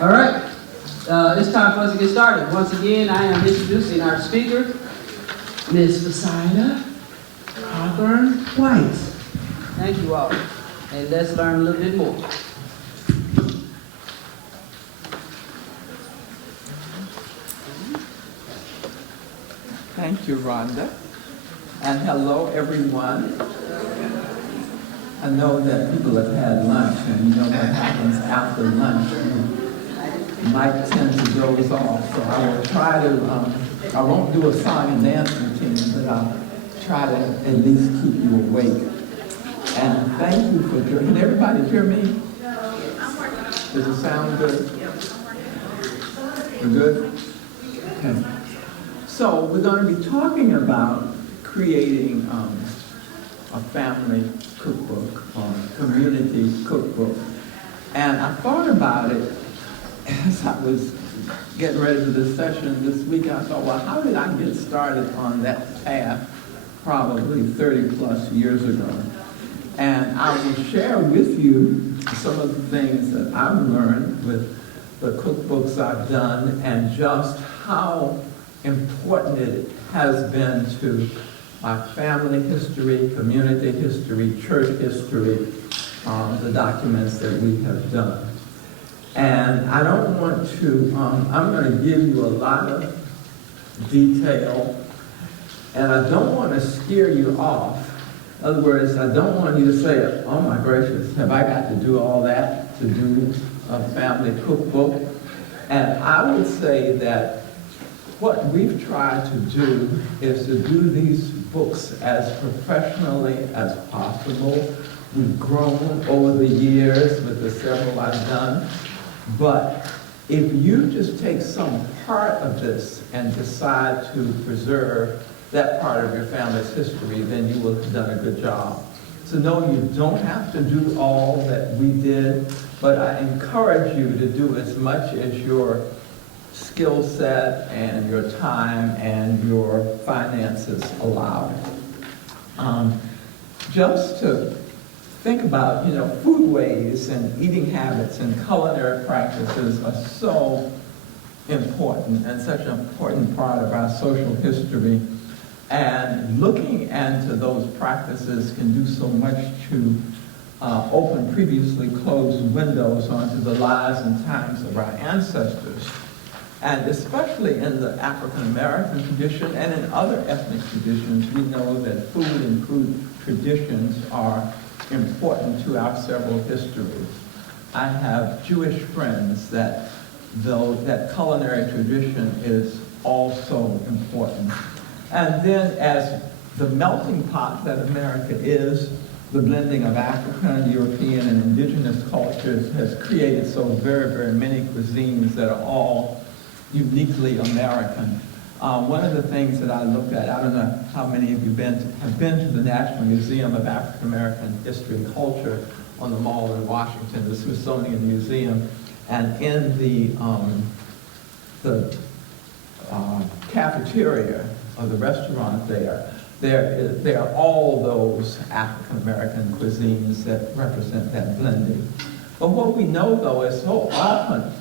All right, it's time for us to get started. Once again, I am introducing our speaker, Ms. Fasida Hawthorne White. Thank you all, and let's learn a little bit more. Thank you, Rhonda. And hello, everyone. I know that people have had lunch, and you know what happens after lunch. You might tend to doze off, so I will try to, I won't do a song and dance routine, but I'll try to at least keep you awake. And thank you for, can everybody hear me? Does it sound good? We're good? Okay. So we're going to be talking about creating a family cookbook or community cookbook. And I thought about it as I was getting ready for this session this week. I thought, well, how did I get started on that path probably 30 plus years ago? And I will share with you some of the things that I've learned with the cookbooks I've done and just how important it has been to my family history, community history, church history, the documents that we have done. And I don't want to, I'm going to give you a lot of detail, and I don't want to scare you off. In other words, I don't want you to say, oh my gracious, have I got to do all that to do a family cookbook? And I would say that what we've tried to do is to do these books as professionally as possible. We've grown over the years with the several I've done. But if you just take some part of this and decide to preserve that part of your family's history, then you will have done a good job. So no, you don't have to do all that we did, but I encourage you to do as much as your skill set and your time and your finances allow. Just to think about, you know, foodways and eating habits and culinary practices are so important and such an important part of our social history. And looking into those practices can do so much to open previously closed windows onto the lives and times of our ancestors. And especially in the African American tradition and in other ethnic traditions, we know that food and food traditions are important to our several histories. I have Jewish friends that, though that culinary tradition is also important. And then as the melting pot that America is, the blending of African, European, and indigenous cultures has created so very, very many cuisines that are all uniquely American. One of the things that I looked at, I don't know how many of you have been to the National Museum of African American History and Culture on the Mall in Washington, the Smithsonian Museum, and in the cafeteria of the restaurant there are all those African American cuisines that represent that blending. But what we know, though, is so often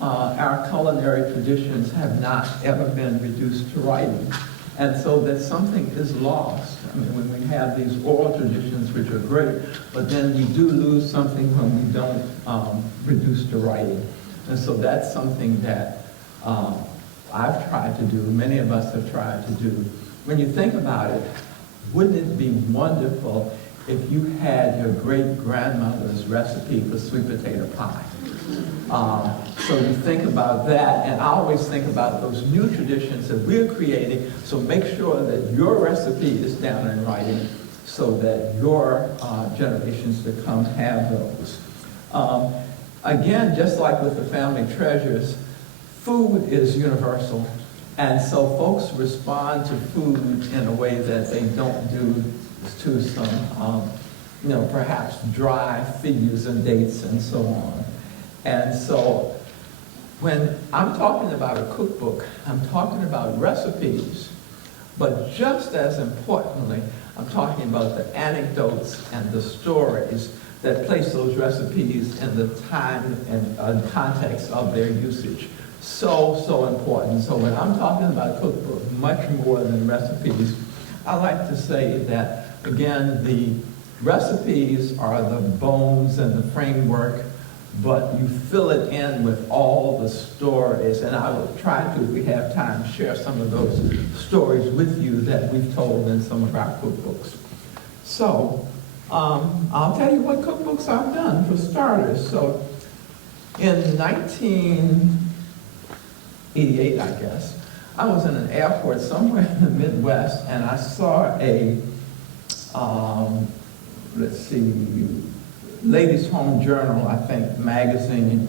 our culinary traditions have not ever been reduced to writing. And so that something is lost. I mean, when we have these oral traditions, which are great, but then we do lose something when we don't reduce to writing. And so that's something that I've tried to do, many of us have tried to do. When you think about it, wouldn't it be wonderful if you had your great-grandmother's recipe for sweet potato pie? So you think about that, and I always think about those new traditions that we're creating, so make sure that your recipe is down in writing so that your generations to come have those. Again, just like with the family treasures, food is universal, and so folks respond to food in a way that they don't do to some, perhaps dry figures and dates and so on. And so when I'm talking about a cookbook, I'm talking about recipes, but just as importantly, I'm talking about the anecdotes and the stories that place those recipes in the time and context of their usage. So important. So when I'm talking about cookbook, much more than recipes, I like to say that, again, the recipes are the bones and the framework, but you fill it in with all the stories. And I will try to, if we have time, share some of those stories with you that we've told in some of our cookbooks. So I'll tell you what cookbooks I've done for starters. So in 1988, I guess, I was in an airport somewhere in the Midwest, and I saw a, Ladies' Home Journal, I think, magazine,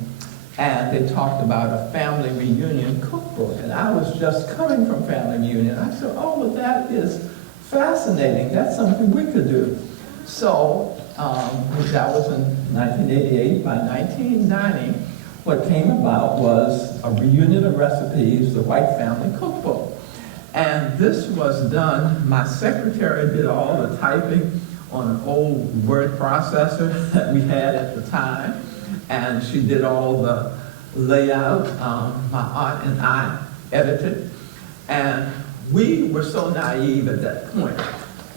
and they talked about a family reunion cookbook. And I was just coming from family reunion. I said, oh, well, that is fascinating. That's something we could do. So that was in 1988. By 1990, what came about was a reunion of recipes, the White Family Cookbook. And this was done, my secretary did all the typing on an old word processor that we had at the time, and she did all the layout. My aunt and I edited, and we were so naive at that point.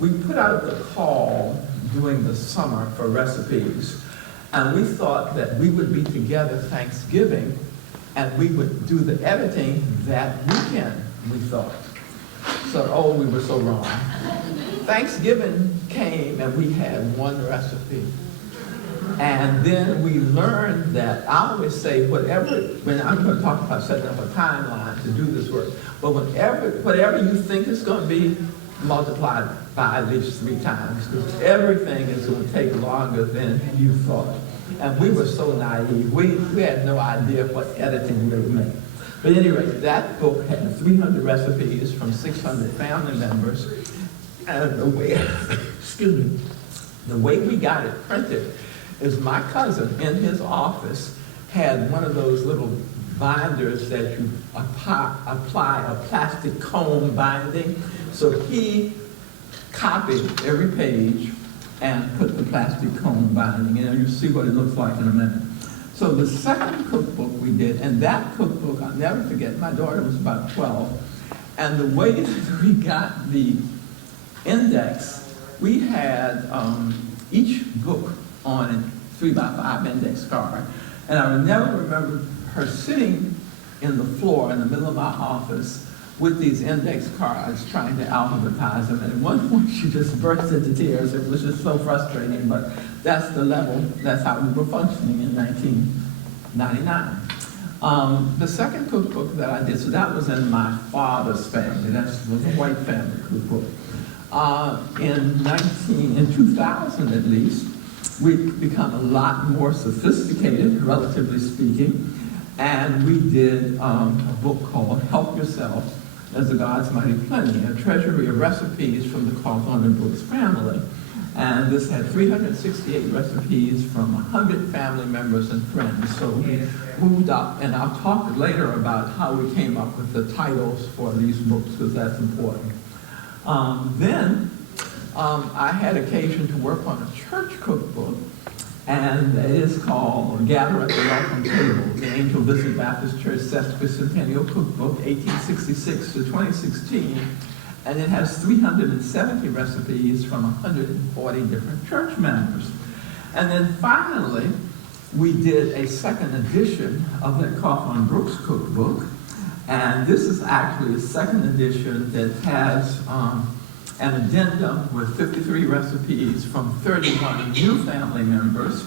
We put out the call during the summer for recipes, and we thought that we would be together Thanksgiving, and we would do the editing that weekend, we thought. So, oh, we were so wrong. Thanksgiving came and we had one recipe. And then we learned that, I always say, when I'm going to talk about setting up a timeline to do this work, but whatever you think is going to be, multiplied by at least 3 times, because everything is going to take longer than you thought. And we were so naive. We had no idea what editing really meant. But anyway, that book had 300 recipes from 600 family members. And the way, the way we got it printed is my cousin in his office had one of those little binders that you apply a plastic cone binding. So he copied every page and put the plastic cone binding in. You'll see what it looks like in a minute. So the second cookbook we did, and that cookbook, I'll never forget, my daughter was about 12, and the way that we got the index, we had each book on a 3x5 index card, and I will never remember her sitting in the floor in the middle of my office with these index cards trying to alphabetize them, and at one point she just burst into tears. It was just so frustrating, but that's the level, that's how we were functioning in 1999. The second cookbook that I did, so that was in my father's family, that was a White Family cookbook. In 2000 at least, we've become a lot more sophisticated, relatively speaking, and we did a book called Help Yourself as the God's Mighty Plenty, a treasury of recipes from the Cawthorn Brooks family. And this had 368 recipes from 100 family members and friends. So we moved up, and I'll talk later about how we came up with the titles for these books, because that's important. Then I had occasion to work on a church cookbook, and it is called Gather at the Welcome Table, the Angel Visit Baptist Church Sesquicentennial Cookbook, 1866 to 2016. And it has 370 recipes from 140 different church members. And then finally, we did a second edition of that Cawthorn Brooks cookbook. And this is actually a second edition that has an addendum with 53 recipes from 31 new family members.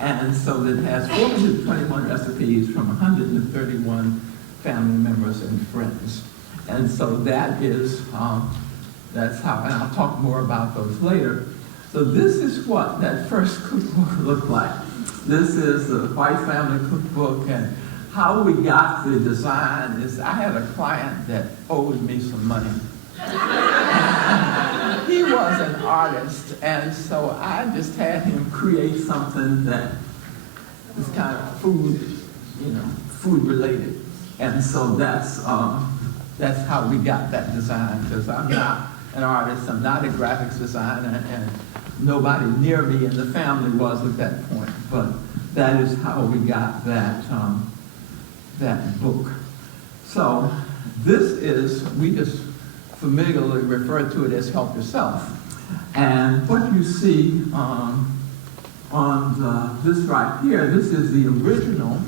And so it has 421 recipes from 131 family members and friends. And so that is, that's how, and I'll talk more about those later. So this is what that first cookbook looked like. This is the White Family Cookbook, and how we got the design is I had a client that owed me some money. He was an artist, and so I just had him create something that is kind of food, food related. And so that's how we got that design, because I'm not an artist, I'm not a graphics designer, and nobody near me in the family was at that point, but that is how we got that, that book. So this is, we just familiarly refer to it as Help Yourself. And what you see this right here, this is the original,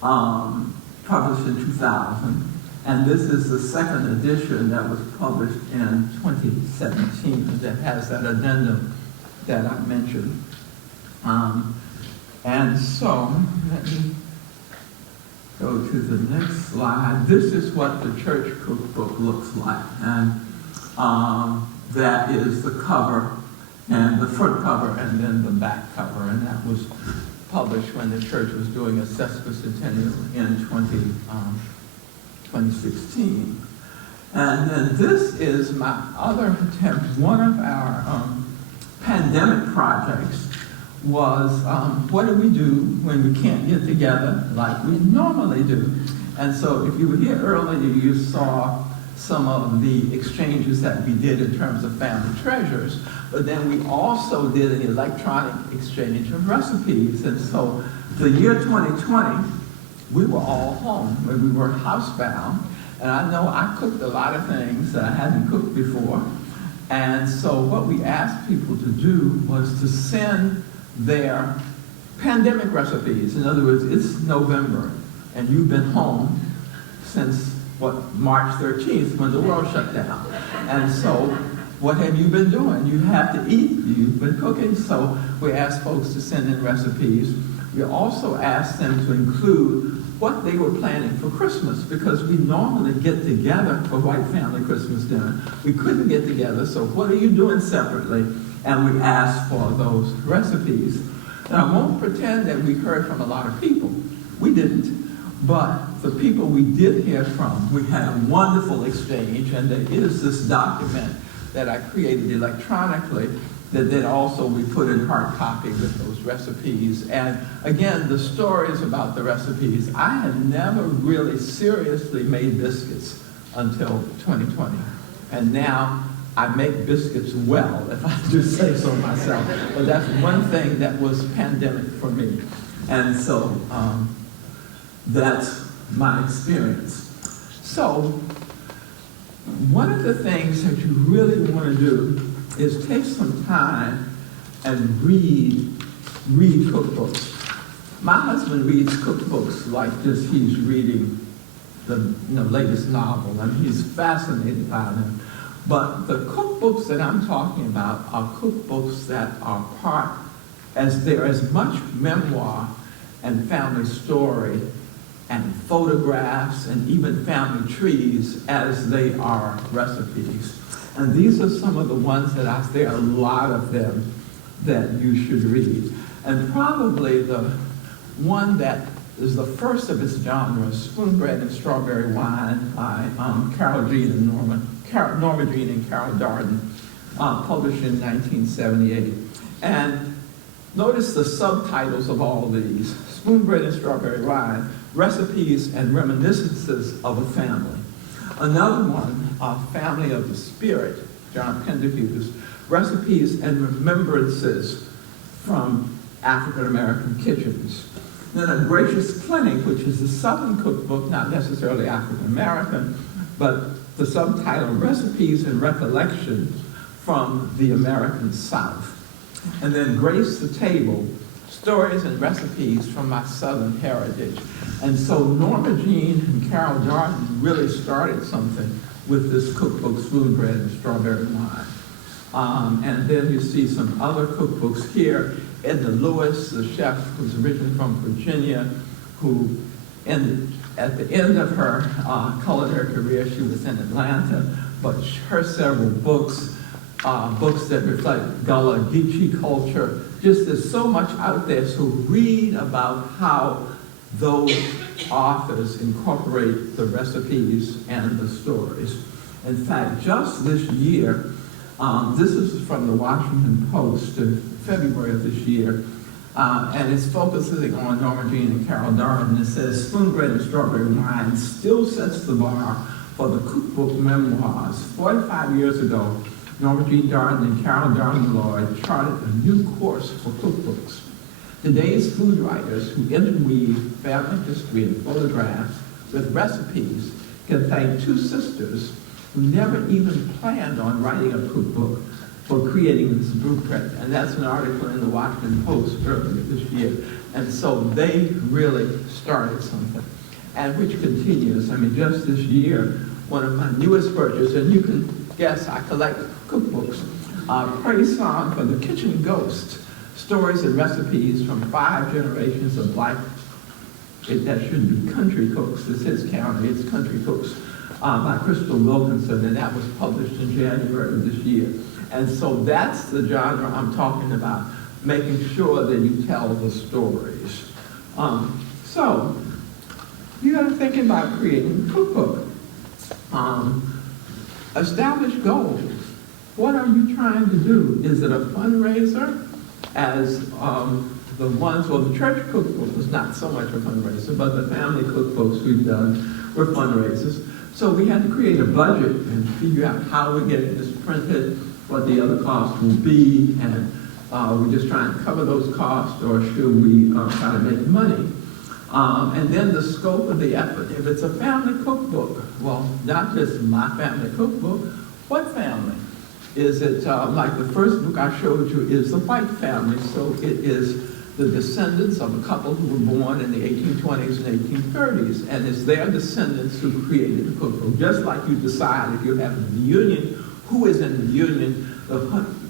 published in 2000. And this is the second edition that was published in 2017 that has that addendum that I mentioned. And so, let me go to the next slide. This is what the church cookbook looks like. And that is the cover, and the front cover, and then the back cover. And that was published when the church was doing a sesquicentennial in 2016. And then this is my other attempt. One of our pandemic projects was what do we do when we can't get together like we normally do? And so if you were here earlier, you saw some of the exchanges that we did in terms of family treasures, but then we also did an electronic exchange of recipes. And so the year 2020, we were all home, we were housebound, and I know I cooked a lot of things that I hadn't cooked before. And so what we asked people to do was to send their pandemic recipes. In other words, it's November, and you've been home since, March 13th, when the world shut down. And so what have you been doing? You have to eat. You've been cooking. So we asked folks to send in recipes. We also asked them to include what they were planning for Christmas, because we normally get together for white family Christmas dinner. We couldn't get together, so what are you doing separately? And we asked for those recipes. And I won't pretend that we heard from a lot of people. We didn't. But the people we did hear from, we had a wonderful exchange, and there is this document that I created electronically that then also we put in hard copy with those recipes. And again, the stories about the recipes, I had never really seriously made biscuits until 2020. And now I make biscuits well, if I do say so myself. But that's one thing that was pandemic for me. And so that's my experience. So one of the things that you really want to do is take some time and read cookbooks. My husband reads cookbooks like this. He's reading the latest novel, and he's fascinated by them. But the cookbooks that I'm talking about are cookbooks that are they're as much memoir and family story and photographs and even family trees as they are recipes. And these are some of the ones that there are a lot of them that you should read. And probably the one that is the first of its genre, Spoonbread and Strawberry Wine by Norma Jean and Carol Darden, published in 1978. And notice the subtitles of all these: Spoonbread and Strawberry Wine, Recipes and Reminiscences of a Family. Another one, Family of the Spirit, John Penderhugh's, Recipes and Remembrances from African American Kitchens. Then A Gracious Clinic, which is a Southern cookbook, not necessarily African American, but the subtitle, Recipes and Recollections from the American South. And then Grace the Table, Stories and Recipes from My Southern Heritage. And so Norma Jean and Carol Darden really started something with this cookbook, Spoonbread and Strawberry Wine. And then you see some other cookbooks here. Edna Lewis, the chef who's originally from Virginia, who at the end of her culinary career, she was in Atlanta, but her several books that reflect Gullah Geechee culture. Just there's so much out there, so read about how those authors incorporate the recipes and the stories. In fact, just this year, this is from the Washington Post in February of this year, and it's focusing on Norma Jean and Carol Darden. It says, Spoonbread and Strawberry Wine still sets the bar for the cookbook memoirs. 45 years ago, Norma Jean Darden and Carol Darden Lloyd charted a new course for cookbooks. Today's food writers who interweave family history and photographs with recipes can thank two sisters who never even planned on writing a cookbook for creating this blueprint. And that's an article in the Washington Post earlier this year. And so they really started something, and which continues. I mean, just this year, one of my newest purchases, and you can guess I collect cookbooks, Praise Song for the Kitchen Ghost, stories and recipes from 5 generations of life. That shouldn't be country cooks, this is county, it's country cooks, by Crystal Wilkinson, and that was published in January of this year. And so that's the genre I'm talking about, making sure that you tell the stories. So, you got to think about creating a cookbook. Establish goals. What are you trying to do? Is it a fundraiser? As the ones, well, the church cookbook was not so much a fundraiser, but the family cookbooks we've done were fundraisers. So we had to create a budget and figure out how we get this printed, what the other costs will be, and we're just trying to cover those costs, or should we try to make money? And then the scope of the effort. If it's a family cookbook, well, not just my family cookbook, what family? Is it, like the first book I showed you is the White family, so it is the descendants of a couple who were born in the 1820s and 1830s, and it's their descendants who created the cookbook. Just like you decide if you're having a reunion, who is in the reunion,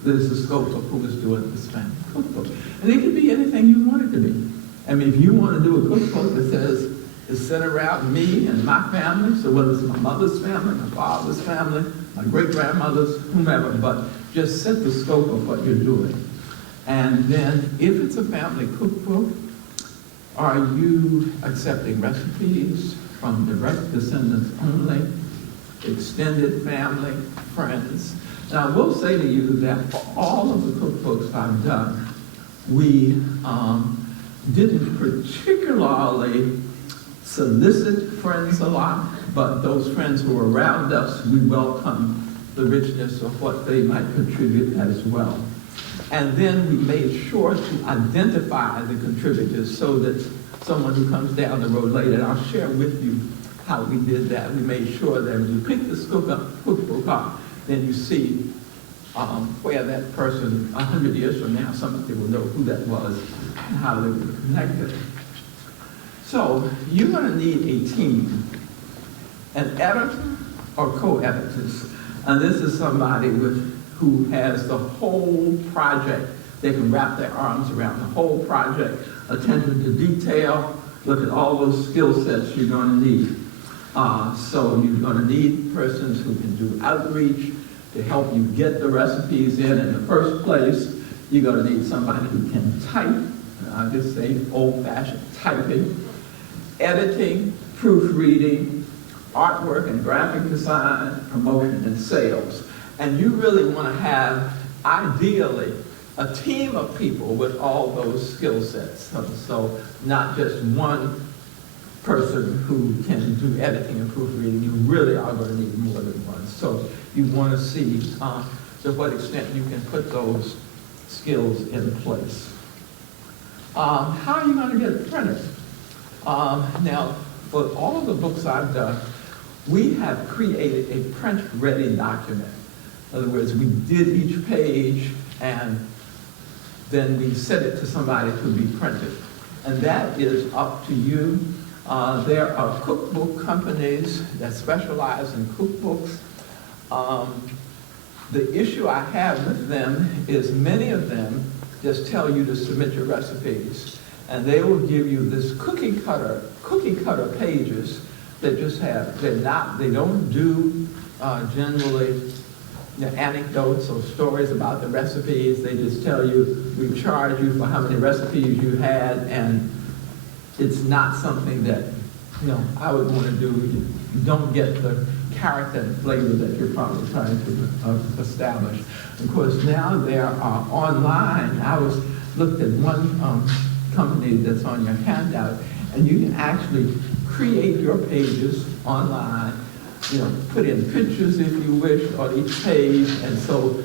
there's the scope of who is doing this family cookbook. And it can be anything you want it to be. I mean, if you want to do a cookbook that says it's centered around me and my family, so whether it's my mother's family, my father's family, my great-grandmother's, whomever, but just set the scope of what you're doing. And then, if it's a family cookbook, are you accepting recipes from direct descendants only, extended family, friends? Now, I will say to you that for all of the cookbooks I've done, we didn't particularly solicit friends a lot, but those friends who were around us, we welcomed the richness of what they might contribute as well. And then we made sure to identify the contributors so that someone who comes down the road later, and I'll share with you how we did that. We made sure that when you pick this cookbook up, then you see where that person, 100 years from now, somebody will know who that was and how they were connected. So you're going to need a team, an editor or co-editors. And this is somebody who has the whole project. They can wrap their arms around the whole project, attention to detail, look at all those skill sets you're going to need. So you're going to need persons who can do outreach to help you get the recipes in the first place. You're going to need somebody who can type, I'll just say old-fashioned typing, editing, proofreading, artwork and graphic design, promotion and sales. And you really want to have, ideally, a team of people with all those skill sets. So not just one person who can do editing and proofreading. You really are going to need more than one. So you want to see to what extent you can put those skills in place. How are you going to get it printed? Now, for all of the books I've done, we have created a print-ready document. In other words, we did each page, and then we sent it to somebody to be printed. And that is up to you. There are cookbook companies that specialize in cookbooks. The issue I have with them is many of them just tell you to submit your recipes, and they will give you this cookie cutter pages that just have, they don't do generally anecdotes or stories about the recipes. They just tell you, we charge you for how many recipes you had, and it's not something that I would want to do. You don't get the character and flavor that you're probably trying to establish. Of course, now there are online. I looked at one company that's on your handout, and you can actually create your pages online, put in pictures if you wish on each page. And so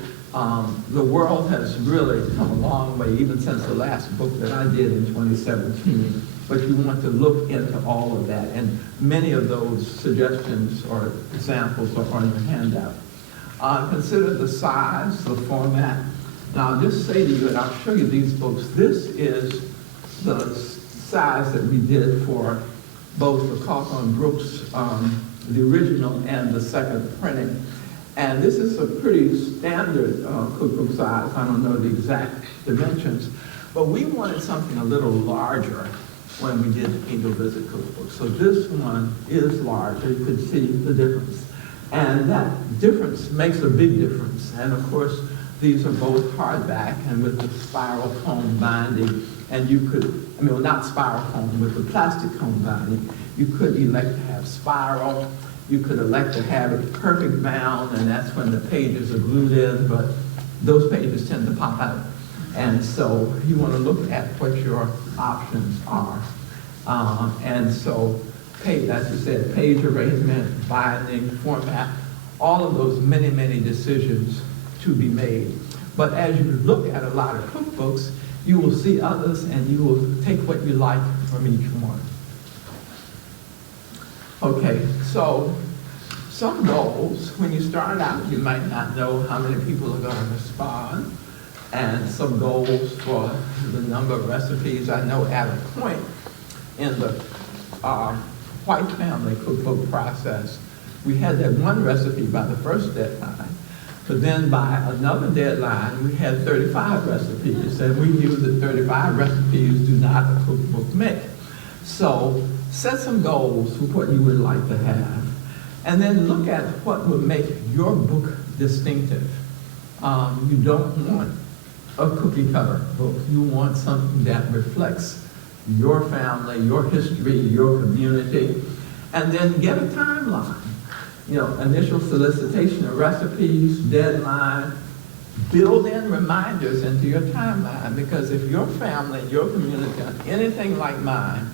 the world has really come a long way, even since the last book that I did in 2017. But you want to look into all of that. And many of those suggestions or examples are on your handout. Consider the size, the format. Now, I'll just say to you, and I'll show you these books, this is the size that we did for both the Cawthorn Brooks, the original and the second printing. And this is a pretty standard cookbook size. I don't know the exact dimensions, but we wanted something a little larger when we did the Angel Visit cookbook. So this one is larger. You can see the difference. And that difference makes a big difference. And of course, these are both hardback and with the spiral cone binding. And you could, well, not spiral cone, with the plastic cone binding. You could elect to have spiral. You could elect to have it perfect bound, and that's when the pages are glued in, but those pages tend to pop out. And so you want to look at what your options are. And so, as you said, page arrangement, binding, format, all of those many, many decisions to be made. But as you look at a lot of cookbooks, you will see others and you will take what you like from each one. Okay, so some goals. When you start out, you might not know how many people are going to respond. And some goals for the number of recipes. I know at a point in the White family cookbook process, we had that one recipe by the first deadline, but then by another deadline, we had 35 recipes, and we knew that 35 recipes do not a cookbook make. So set some goals for what you would like to have, and then look at what would make your book distinctive. You don't want a cookie cutter book. You want something that reflects your family, your history, your community, and then get a timeline. Initial solicitation of recipes, deadline, build in reminders into your timeline, because if your family, your community are anything like mine,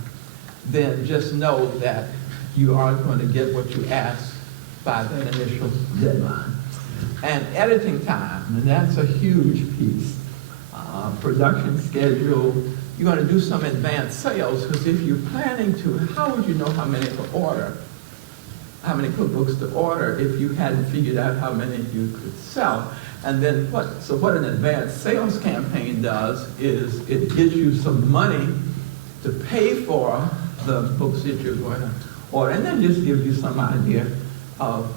then just know that you are going to get what you ask by that initial deadline. And editing time, and that's a huge piece. Production schedule. You're going to do some advanced sales, because if you're planning to, how would you know how many to order? How many cookbooks to order if you hadn't figured out how many you could sell? And then what an advanced sales campaign does is it gives you some money to pay for the books that you're going to order, and then just gives you some idea of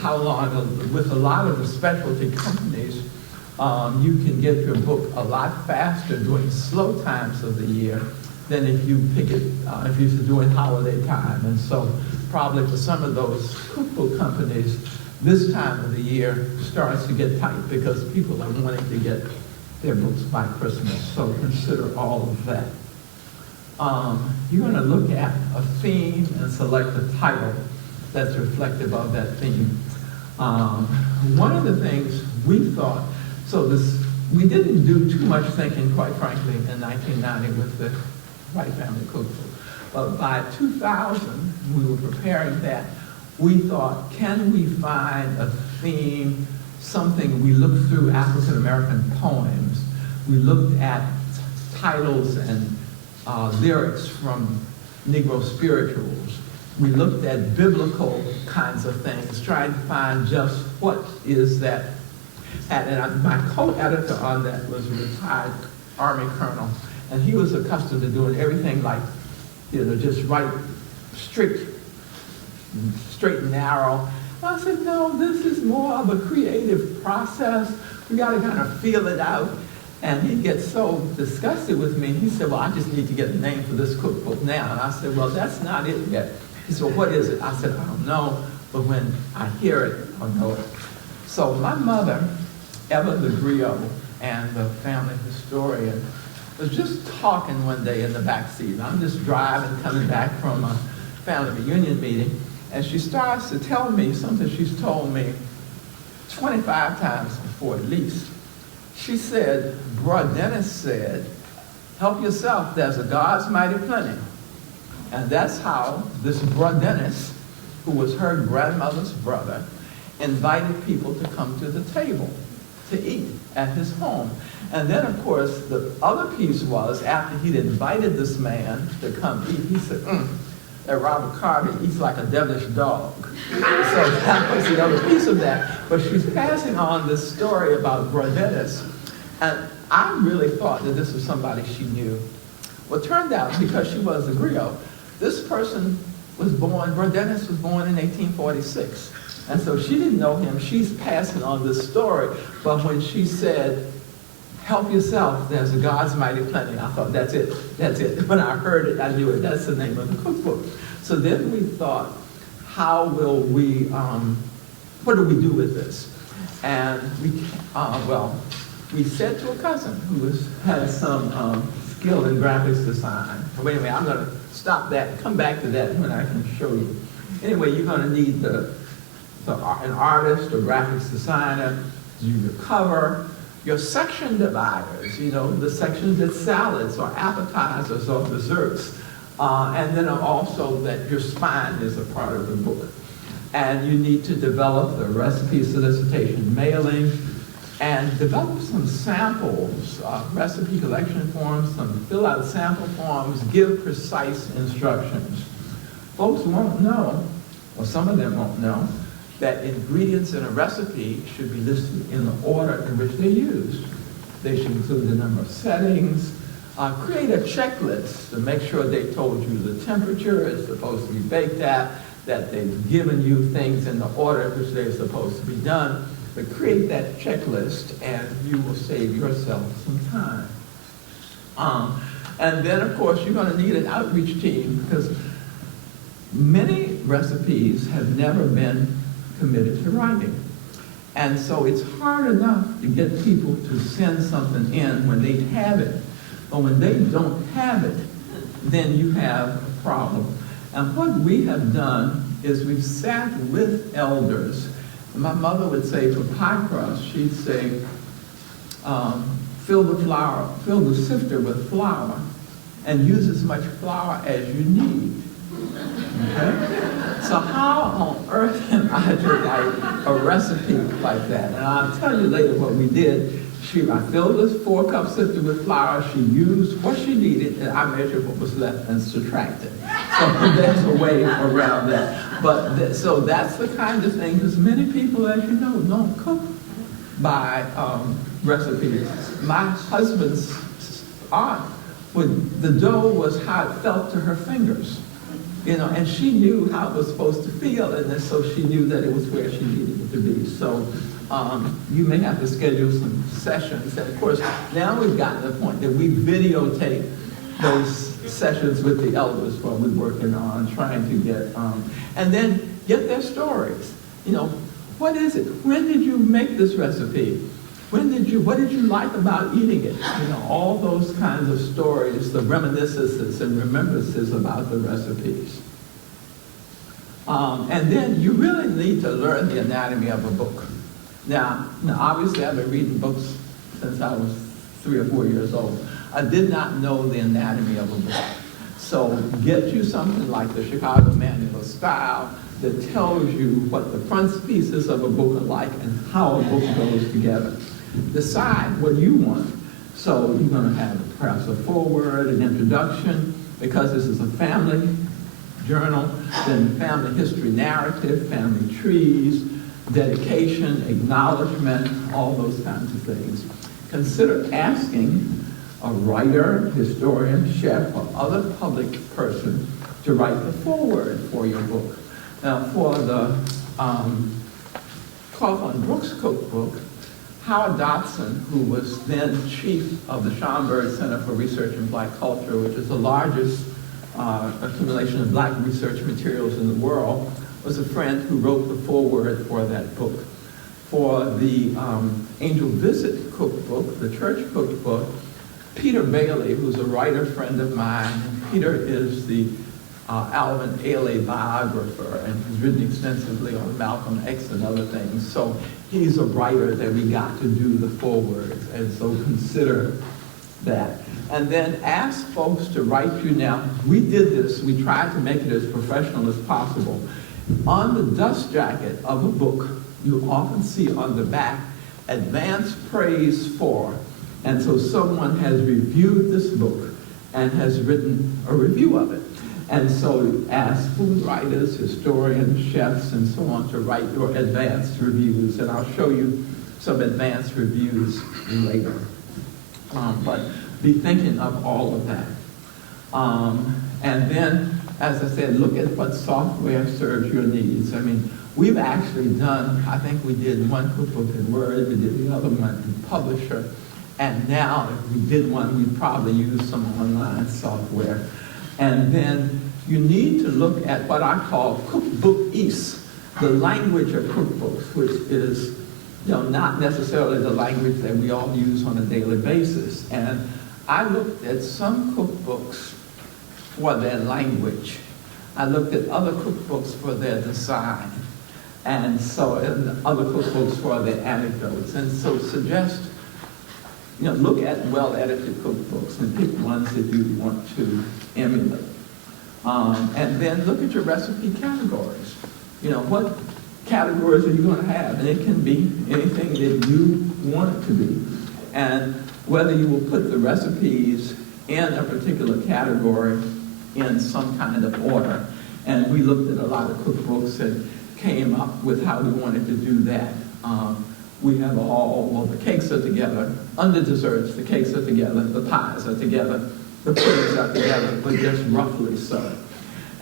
how long. With a lot of the specialty companies, you can get your book a lot faster during slow times of the year than if you pick it, if you're doing holiday time. And so probably for some of those cookbook companies, this time of the year starts to get tight because people are wanting to get their books by Christmas. So consider all of that. You're going to look at a theme and select a title that's reflective of that theme. One of the things we thought, we didn't do too much thinking, quite frankly, in 1990 with the White Family Cookbook. But by 2000, we were preparing that. We thought, can we find a theme, something? We looked through African American poems. We looked at titles and lyrics from Negro spirituals. We looked at biblical kinds of things, trying to find just what is that. And my co-editor on that was a retired Army colonel, and he was accustomed to doing everything like, just right, straight and narrow. I said, no, this is more of a creative process. We got to kind of feel it out. And he gets so disgusted with me. He said, well, I just need to get a name for this cookbook now. And I said, well, that's not it yet. He said, well, what is it? I said, I don't know, but when I hear it, I'll know it. So my mother, Eva the Griot, and the family historian, was just talking one day in the back seat. I'm just driving, coming back from a family reunion meeting, and she starts to tell me something she's told me 25 times before at least. She said, Bro Dennis said, help yourself, there's a God's mighty plenty. And that's how this Bro Dennis who was her grandmother's brother, invited people to come to the table to eat at his home. And then, of course, the other piece was, after he'd invited this man to come eat, he said, that Robert Carter eats like a devilish dog. So that was the other piece of that. But she's passing on this story about Brodennis, and I really thought that this was somebody she knew. Well, it turned out, because she was a griot, this person was born, Brodennis was born in 1846. And so she didn't know him. She's passing on this story. But when she said, help yourself, there's a God's mighty plenty, I thought, that's it, that's it. When I heard it, I knew it. That's the name of the cookbook. So then we thought, how will we, what do we do with this? And we said to a cousin who has some skill in graphics design. Wait a minute, I'm going to stop that and come back to that when I can show you. Anyway, you're going to need an artist or graphics designer to do your cover, your section dividers, the sections that salads or appetizers or desserts, and then also that your spine is a part of the book. And you need to develop the recipe solicitation mailing and develop some samples, recipe collection forms, some fill out sample forms, give precise instructions. Folks won't know, or some of them won't know, that ingredients in a recipe should be listed in the order in which they're used. They should include the number of settings, create a checklist to make sure they told you the temperature it's supposed to be baked at, that they've given you things in the order in which they're supposed to be done. But create that checklist and you will save yourself some time. And then, of course, you're going to need an outreach team because many recipes have never been committed to writing. And so it's hard enough to get people to send something in when they have it. But when they don't have it, then you have a problem. And what we have done is we've sat with elders. My mother would say for pie crust, she'd say, fill the sifter with flour and use as much flour as you need. Okay? So how on earth can I write a recipe like that? And I'll tell you later what we did. I filled this 4-cup sifter with flour. She used what she needed, and I measured what was left and subtracted. So there's a way around that. But so that's the kind of thing, because many people, as you know, don't cook by recipes. My husband's aunt, the dough was how it felt to her fingers. And she knew how it was supposed to feel, and so she knew that it was where she needed it to be. So you may have to schedule some sessions. And of course, now we've gotten to the point that we videotape those sessions with the elders while we're working on trying to get, and then get their stories. What is it? When did you make this recipe? What did you like about eating it? All those kinds of stories, the reminiscences and remembrances about the recipes. And then you really need to learn the anatomy of a book. Now, obviously I've been reading books since I was 3 or 4 years old. I did not know the anatomy of a book. So get you something like the Chicago Manual of Style that tells you what the frontispieces of a book are like and how a book goes together. Decide what you want. So you're going to have perhaps a foreword, an introduction, because this is a family journal, then family history narrative, family trees, dedication, acknowledgement, all those kinds of things. Consider asking a writer, historian, chef, or other public person to write the foreword for your book. Now, for the Coughlin Brooks Cookbook, Howard Dotson, who was then chief of the Schomburg Center for Research in Black Culture, which is the largest accumulation of black research materials in the world, was a friend who wrote the foreword for that book. For the Angel Visit Cookbook, the church cookbook, Peter Bailey, who's a writer friend of mine, Peter is the Alvin Ailey biographer and has written extensively on Malcolm X and other things. So he's a writer that we got to do the forewords, and so consider that. And then ask folks to write you now. We did this, we tried to make it as professional as possible. On the dust jacket of a book, you often see on the back, advanced praise for. And so someone has reviewed this book and has written a review of it. And so ask food writers, historians, chefs, and so on to write your advanced reviews. And I'll show you some advanced reviews later. But be thinking of all of that. And then, as I said, look at what software serves your needs. I mean, we've actually done, I think we did one cookbook in Word, we did the other one in Publisher, and now if we did one, we'd probably use some online software. And then you need to look at what I call Cookbook-ese, the language of cookbooks, which is not necessarily the language that we all use on a daily basis. And I looked at some cookbooks for their language. I looked at other cookbooks for their design. And other cookbooks for their anecdotes. And so suggest, look at well-edited cookbooks and pick ones that you want to emulate. And then look at your recipe categories. What categories are you going to have? And it can be anything that you want it to be. And whether you will put the recipes in a particular category in some kind of order. And we looked at a lot of cookbooks and came up with how we wanted to do that. We have the cakes are together. Under desserts, the cakes are together, the pies are together, the puddings are together, but just roughly so.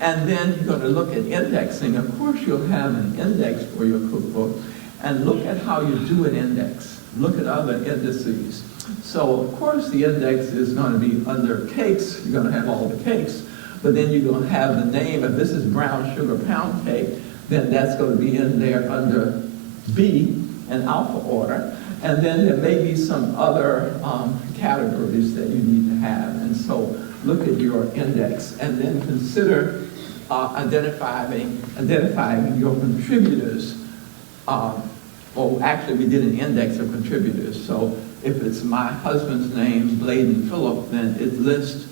And then you're going to look at indexing. Of course, you'll have an index for your cookbook, and look at how you do an index. Look at other indices. So, of course, the index is going to be under cakes. You're going to have all the cakes, but then you're going to have the name. If this is brown sugar pound cake, then that's going to be in there under B, in alpha order. And then there may be some other categories that you need to have. And so look at your index and then consider identifying your contributors. Actually, we did an index of contributors. So if it's my husband's name, Bladen Phillip, then it lists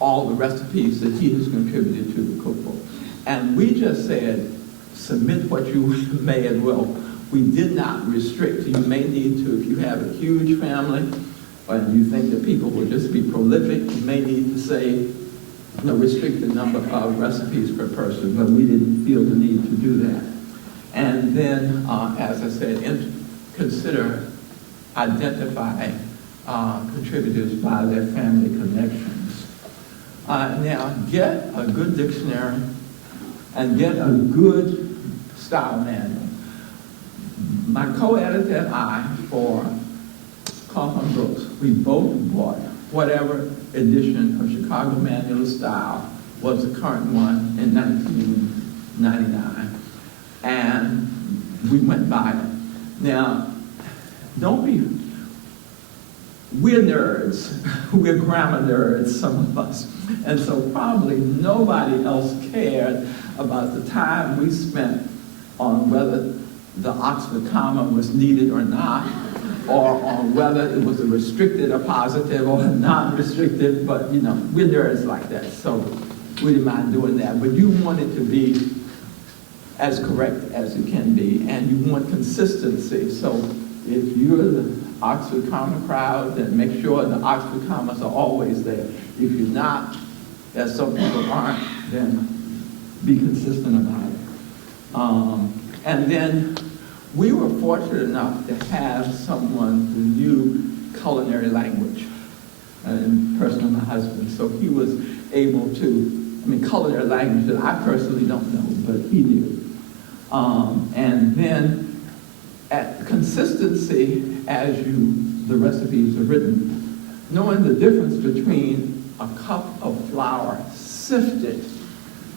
all the recipes that he has contributed to the cookbook. And we just said, submit what you may and will. We did not restrict. You may need to, if you have a huge family, and you think that people will just be prolific, you may need to say, restrict the number of recipes per person, but we didn't feel the need to do that. And then, as I said, consider identifying contributors by their family connections. Now, get a good dictionary and get a good style manual. My co-editor and I, for Coffin Books, we both bought whatever edition of Chicago Manual of Style was the current one in 1999. And we went by it. Now, we're nerds. We're grammar nerds, some of us. And so probably nobody else cared about the time we spent on whether the Oxford comma was needed or not, or on whether it was a restricted appositive or a non-restricted, but we're nerds like that, so we didn't mind doing that. But you want it to be as correct as it can be, and you want consistency. So if you're the Oxford comma crowd, then make sure the Oxford commas are always there. If you're not, as some people aren't, then be consistent about it. And then we were fortunate enough to have someone who knew culinary language, in person of my husband. So he was able to, culinary language that I personally don't know, but he knew. And then at consistency as the recipes are written, knowing the difference between a cup of flour sifted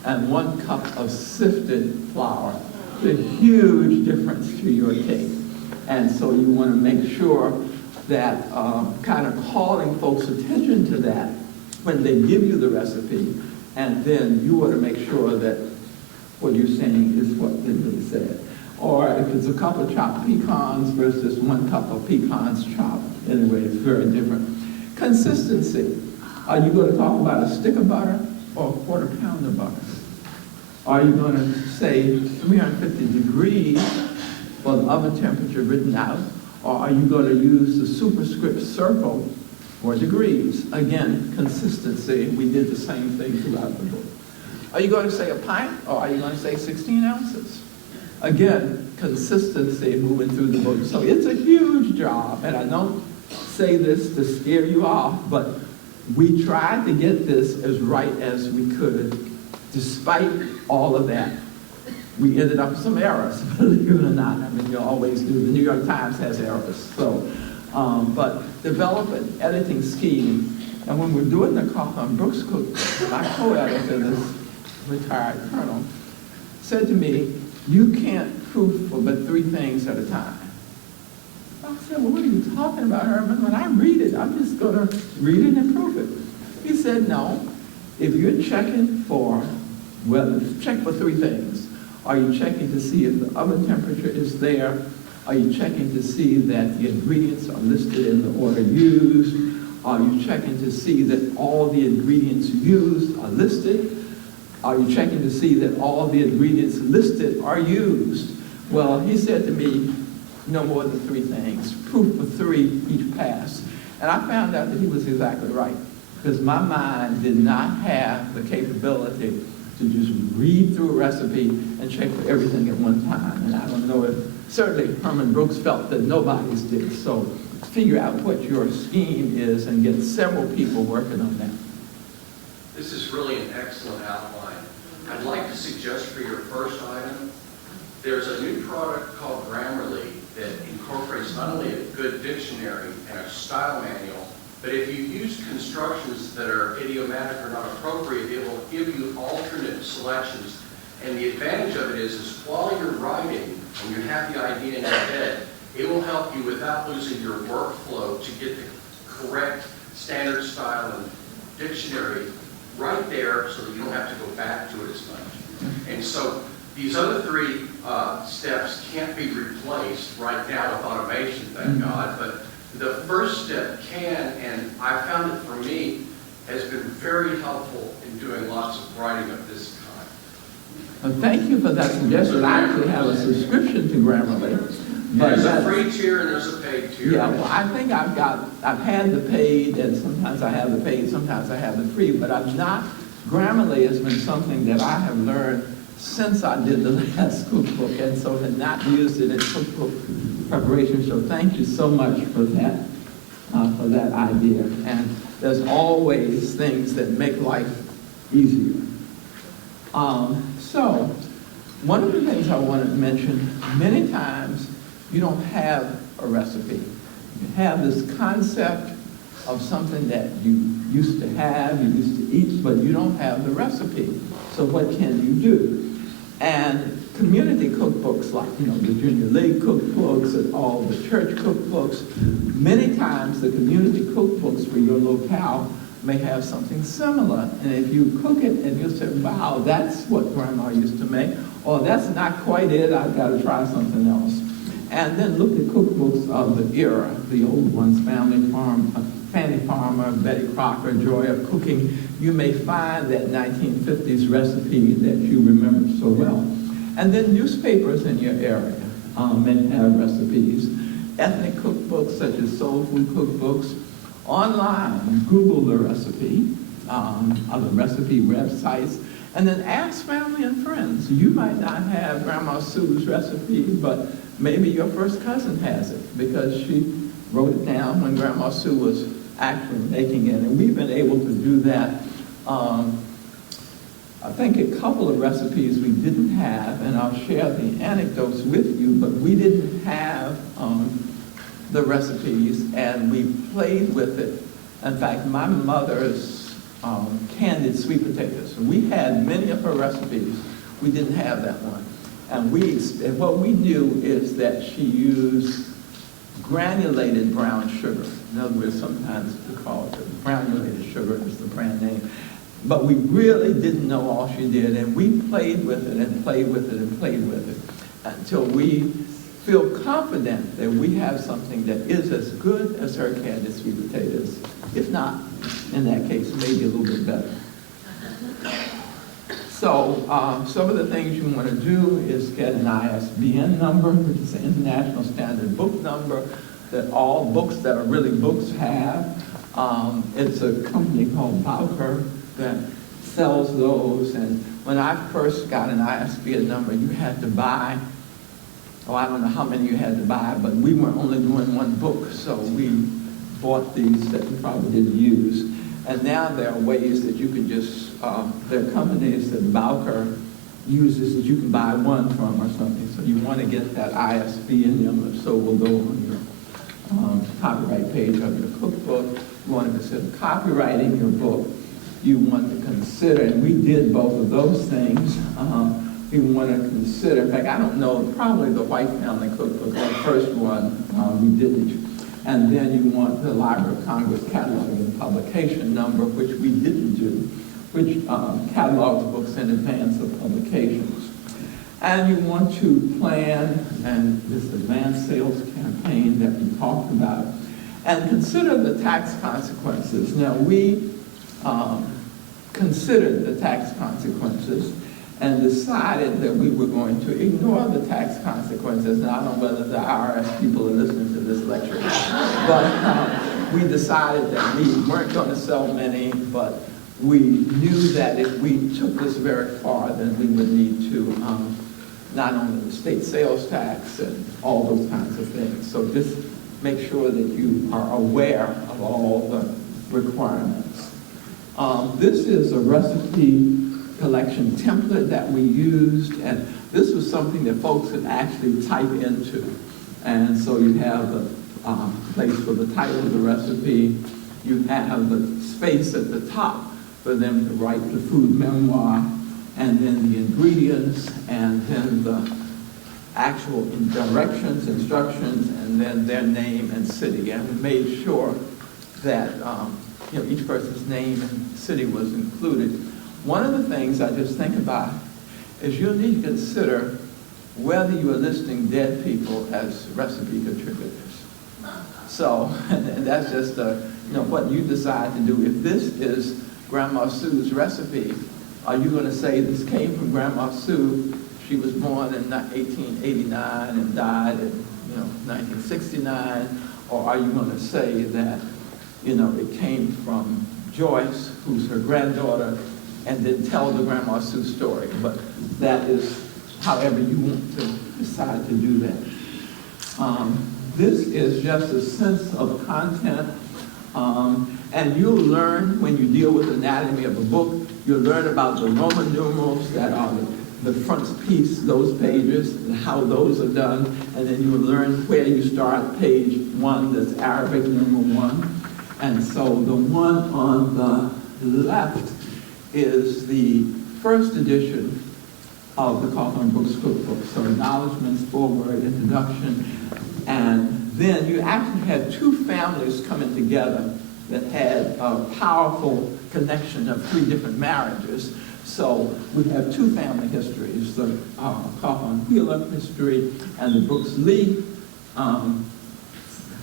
and 1 cup of sifted flour. A huge difference to your cake. And so you want to make sure that kind of calling folks' attention to that when they give you the recipe, and then you want to make sure that what you're saying is what they really said. Or if it's a cup of chopped pecans versus 1 cup of pecans chopped, anyway, it's very different. Consistency. Are you going to talk about a stick of butter or a 1/4 pound of butter? Are you going to say 350 degrees for the oven temperature written out? Or are you going to use the superscript circle for degrees? Again, consistency. We did the same thing throughout the book. Are you going to say a pint, or are you going to say 16 ounces? Again, consistency moving through the book. So it's a huge job, and I don't say this to scare you off, but we tried to get this as right as we could. Despite all of that, we ended up with some errors, believe it or not. I mean, you always do. The New York Times has errors. So, but develop an editing scheme. And when we're doing the Brooks Cookbook, my co-editor, this retired colonel, said to me, you can't proof for but 3 things at a time. I said, well, what are you talking about, Herman? When I read it, I'm just going to read it and proof it. He said, no, if you're checking for, well, check for 3 things. Are you checking to see if the oven temperature is there? Are you checking to see that the ingredients are listed in the order used? Are you checking to see that all the ingredients used are listed? Are you checking to see that all the ingredients listed are used? Well, he said to me, no more than 3 things. Proof for 3 each pass. And I found out that he was exactly right, because my mind did not have the capability to just read through a recipe and check for everything at one time. And I don't know if, certainly Herman Brooks felt that nobody's did. So figure out what your scheme is and get several people working on that. This is really an excellent outline. I'd like to suggest for your first item, there's a new product called Grammarly that incorporates not only a good dictionary and a style manual, but if you use constructions that are idiomatic or not appropriate, it will give you alternate selections. And the advantage of it is while you're writing and you have the idea in your head, it will help you without losing your workflow to get the correct standard style and dictionary right there so that you don't have to go back to it as much. And so these other 3 steps can't be replaced right now with automation, thank God, but the first step can, and I found it for me, has been very helpful in doing lots of writing of this kind. Well, thank you for that suggestion. I actually have a subscription to Grammarly. But there's a free tier and there's a paid tier. Yeah, well, I think I've had the paid, and sometimes I have the paid, sometimes I have the free, but Grammarly has been something that I have learned since I did the last cookbook, and so had not used it in cookbook preparation. So thank you so much for that idea. And there's always things that make life easier. So one of the things I wanted to mention, many times you don't have a recipe. You have this concept of something that you used to have, you used to eat, but you don't have the recipe. So what can you do? And community cookbooks like, the Junior League cookbooks and all the church cookbooks, many times the community cookbooks for your locale may have something similar. And if you cook it and you say, wow, that's what Grandma used to make, or that's not quite it, I've got to try something else. And then look at cookbooks of the era, the old ones, Fannie Farmer, Betty Crocker, Joy of Cooking. You may find that 1950s recipe that you remember so well. And then newspapers in your area may have recipes. Ethnic cookbooks such as soul food cookbooks. Online, Google the recipe, other recipe websites, and then ask family and friends. You might not have Grandma Sue's recipe, but maybe your first cousin has it because she wrote it down when Grandma Sue was actually making it. And we've been able to do that. I think a couple of recipes we didn't have, and I'll share the anecdotes with you, but we didn't have the recipes, and we played with it. In fact, my mother's candied sweet potatoes. We had many of her recipes. We didn't have that one. And what we knew is that she used granulated brown sugar. In other words, sometimes we call it granulated sugar is the brand name. But we really didn't know all she did, and we played with it and played with it and played with it until we feel confident that we have something that is as good as her candied sweet potatoes. If not, in that case, maybe a little bit better. So some of the things you want to do is get an ISBN number, which is an International Standard Book number that all books that are really books have. It's a company called Bowker that sells those. And when I first got an ISBN number, you had to buy, I don't know how many you had to buy, but we were only doing one book, so we bought these that we probably didn't use. And now there are ways that you can just, there are companies that Bowker uses that you can buy one from or something. So you want to get that ISBN number, so we'll go on your copyright page of your cookbook. You want to consider copyrighting your book. You want to consider, and we did both of those things. You want to consider, in fact, I don't know, probably the White Family Cookbook, the first one, we didn't. And then you want the Library of Congress catalog and publication number, which we didn't do, which catalogs books in advance of publications. And you want to plan and this advanced sales campaign that we talked about, and consider the tax consequences. Now, we considered the tax consequences and decided that we were going to ignore the tax consequences. Now, I don't know whether the IRS people are listening to this lecture, but we decided that we weren't going to sell many, but we knew that if we took this very far, then we would need to not only the state sales tax and all those kinds of things. So just make sure that you are aware of all the requirements. This is a recipe collection template that we used, and this was something that folks could actually type into. And so you have the place for the title of the recipe, you have the space at the top for them to write the food memoir, and then the ingredients, and then the actual directions, instructions, and then their name and city. And we made sure that each person's name and city was included. One of the things I just think about is you'll need to consider whether you are listing dead people as recipe contributors. So, and that's just what you decide to do. If this is Grandma Sue's recipe, are you going to say this came from Grandma Sue? She was born in 1889 and died in 1969, or are you going to say that it came from Joyce, who's her granddaughter, and then tell the Grandma Sue story? But that is however you want to decide to do that. This is just a sense of content, and you'll learn when you deal with anatomy of a book, you'll learn about the Roman numerals that are the front piece, those pages, and how those are done, and then you'll learn where you start page 1, that's Arabic numeral 1. And so the one on the left is the first edition of the Cawthorn Books Cookbook. So acknowledgments, foreword, introduction, and then you actually had two families coming together that had a powerful connection of 3 different marriages. So we have 2 family histories, the Cawthorn Wheeler history and the Brooks Lee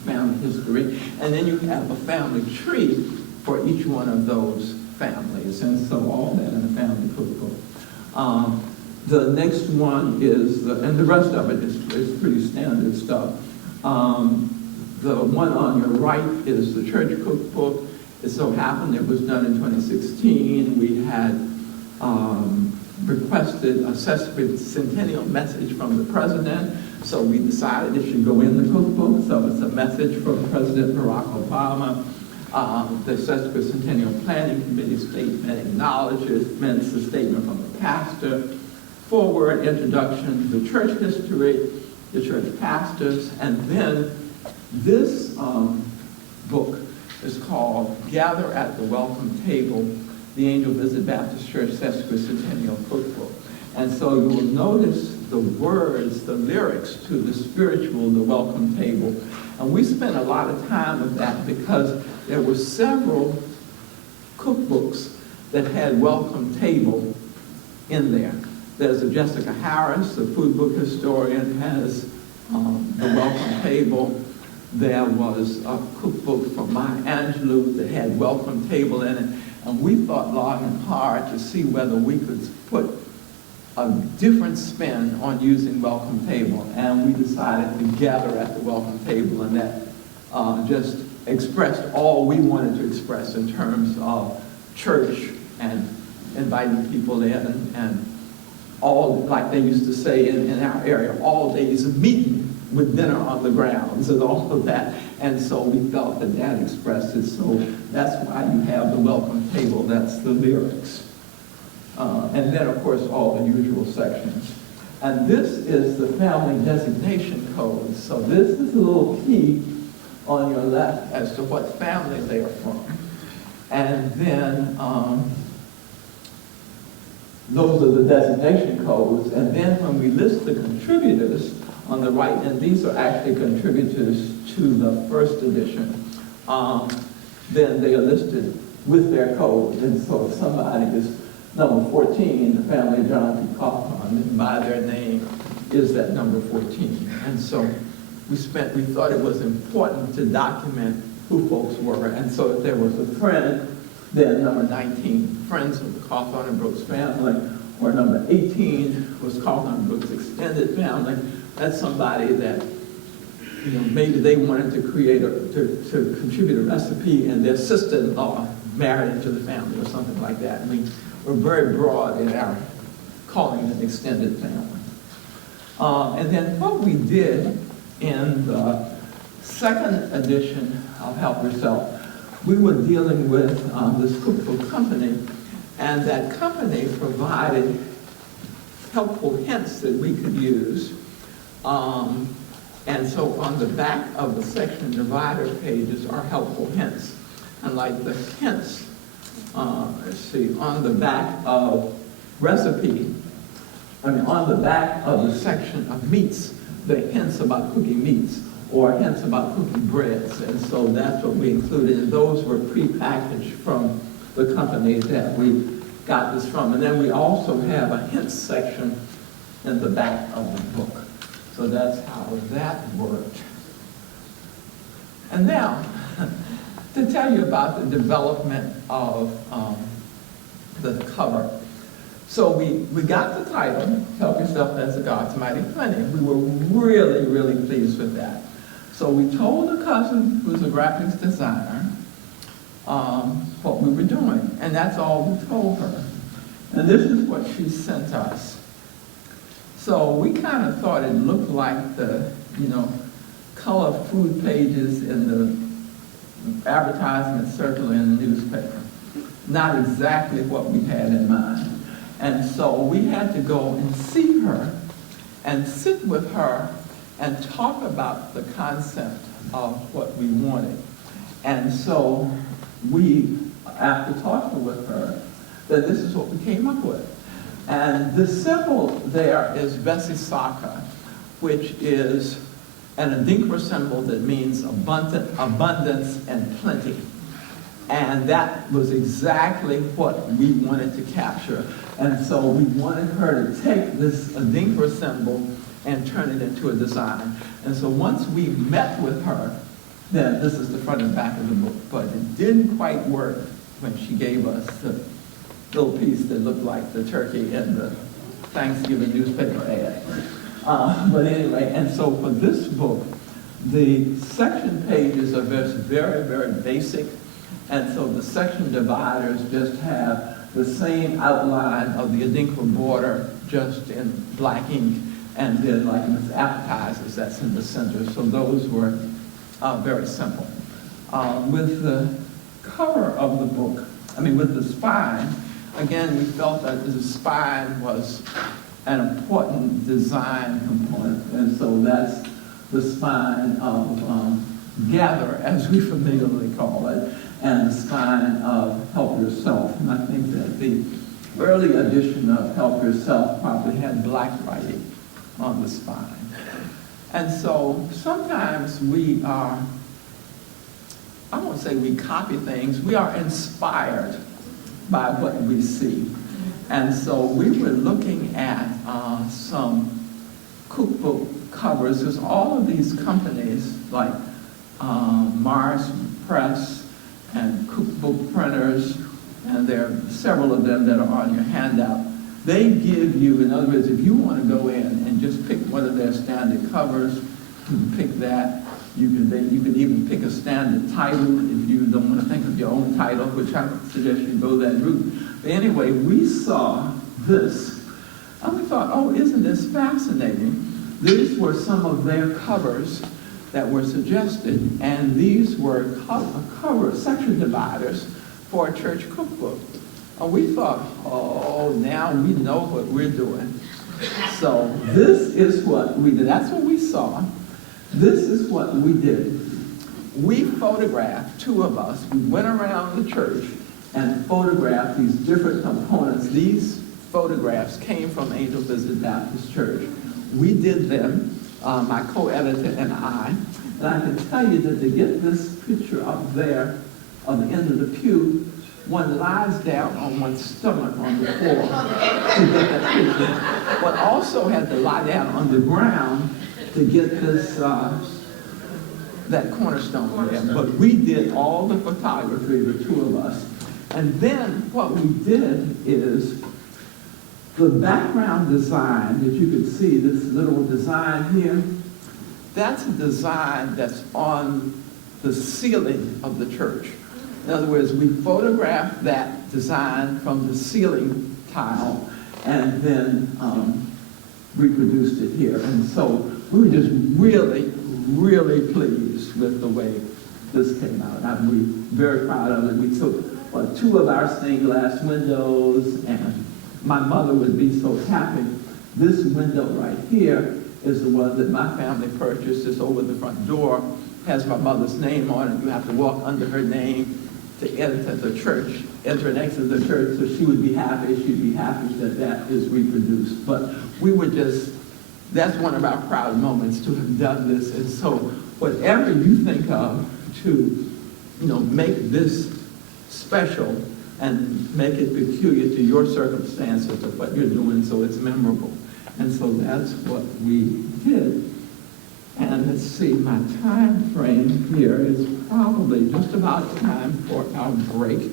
family history, and then you have a family tree for each one of those families, and so all that in the family cookbook. The next one is, and the rest of it is pretty standard stuff. The one on your right is the church cookbook. It so happened it was done in 2016. We had requested a centennial message from the president, so we decided it should go in the cookbook. So it's a message from President Barack Obama. The Sesquicentennial Planning Committee statement acknowledges the statement from the pastor, forward, introduction, the church history, the church pastors, and then this book is called Gather at the Welcome Table, the Angel Visit Baptist Church Sesquicentennial Cookbook. And so you will notice the words, the lyrics to the spiritual, the welcome table. And we spent a lot of time with that because there were several cookbooks that had welcome table in there. There's a Jessica Harris, the food book historian, has the welcome table. There was a cookbook from Maya Angelou that had welcome table in it. And we thought long and hard to see whether we could put a different spin on using welcome table. And we decided to gather at the welcome table, and that just expressed all we wanted to express in terms of church and inviting people in, and all, like they used to say in our area, all days of meeting with dinner on the grounds and all of that. And so we felt that that expressed it. So that's why you have the welcome table. That's the lyrics. And then, of course, all the usual sections. And this is the family designation code. So this is a little key on your left as to what family they are from. And then those are the designation codes. And then when we list the contributors on the right, and these are actually contributors to the first edition, then they are listed with their code. And so if somebody is number 14, the family of John P. Coughlin, by their name, is that number 14. And so we thought it was important to document who folks were. And so if there was a friend, then number 19, friends of the Cawthorn and Brooks family, or number 18 was Cawthorn and Brooks extended family. That's somebody that, you know, maybe they wanted to create to contribute a recipe, and their sister-in-law married into the family or something like that. I mean, we're very broad in our calling it an extended family. And then what we did in the second edition of Help Yourself, we were dealing with this cookbook company, and that company provided helpful hints that we could use. And so on the back of the section divider pages are helpful hints. And like the hints, let's see, on the back of recipe, on the back of the section of meats, the hints about cooking meats or hints about cooking breads. And so that's what we included. And those were prepackaged from the company that we got this from. And then we also have a hints section in the back of the book. So that's how that worked. And now, to tell you about the development of the cover. So we got the title, Help Yourself as a God's Mighty Plenty. We were really, really pleased with that. So we told a cousin who's a graphics designer what we were doing, and that's all we told her. And this is what she sent us. So we kind of thought it looked like the, color food pages in the advertisement circular in the newspaper. Not exactly what we had in mind. And so we had to go and see her and sit with her and talk about the concept of what we wanted. And so we, after talking with her, that this is what we came up with. And the symbol there is Besisaka, which is an Adinkra symbol that means abundance and plenty. And that was exactly what we wanted to capture. And so we wanted her to take this Adinkra symbol and turn it into a design. And so once we met with her, then this is the front and back of the book, but it didn't quite work when she gave us the little piece that looked like the turkey in the Thanksgiving newspaper ad. But anyway, and so for this book, the section pages are just very, very basic. And so the section dividers just have the same outline of the Adinkra border, just in black ink, and then like in the appetizers, that's in the center. So those were very simple. With the cover of the book, with the spine, again, we felt that the spine was an important design component, and so that's the spine of Gather, as we familiarly call it, and the spine of Help Yourself. And I think that the early edition of Help Yourself probably had black writing on the spine. And so sometimes we are, I won't say we copy things, we are inspired by what we see. And so we were looking at some cookbook covers. There's all of these companies like Mars Press and Cookbook Printers and there are several of them that are on your handout. They give you, in other words, if you want to go in and just pick one of their standard covers, you can pick that. You can even pick a standard title if you don't want to think of your own title, which I would suggest you go that route. But anyway, we saw this, and we thought, oh, isn't this fascinating? These were some of their covers that were suggested, and these were cover section dividers for a church cookbook. And we thought, oh, now we know what we're doing. So this is what we did. That's what we saw. This is what we did. We photographed, two of us. We went around the church and photographed these different components. These photographs came from Angel Visit Baptist Church. We did them, my co-editor and I can tell you that to get this picture up there on the end of the pew, one lies down on one's stomach on the floor to get that picture, but also had to lie down on the ground to get this, that cornerstone there. But we did all the photography, the two of us. And then what we did is the background design that you can see, this little design here, that's a design that's on the ceiling of the church. In other words, we photographed that design from the ceiling tile and then reproduced it here. And so we were just really, really pleased with the way this came out. We're very proud of it. We took two of our stained glass windows, and my mother would be so happy. This window right here is the one that my family purchased. It's over the front door, has my mother's name on it. You have to walk under her name to enter the church, enter and exit the church, so she would be happy. She'd be happy that that is reproduced. But we were just, that's one of our proud moments to have done this. And so whatever you think of to, make this special and make it peculiar to your circumstances of what you're doing so it's memorable. And so that's what we did. And let's see, my time frame here is probably just about time for our break.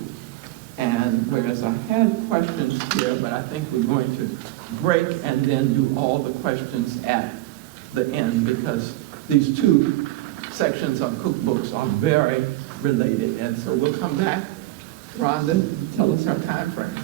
And whereas I had questions here, but I think we're going to break and then do all the questions at the end, because these two sections on cookbooks are very related. And so we'll come back. Rhonda, tell us our time frame.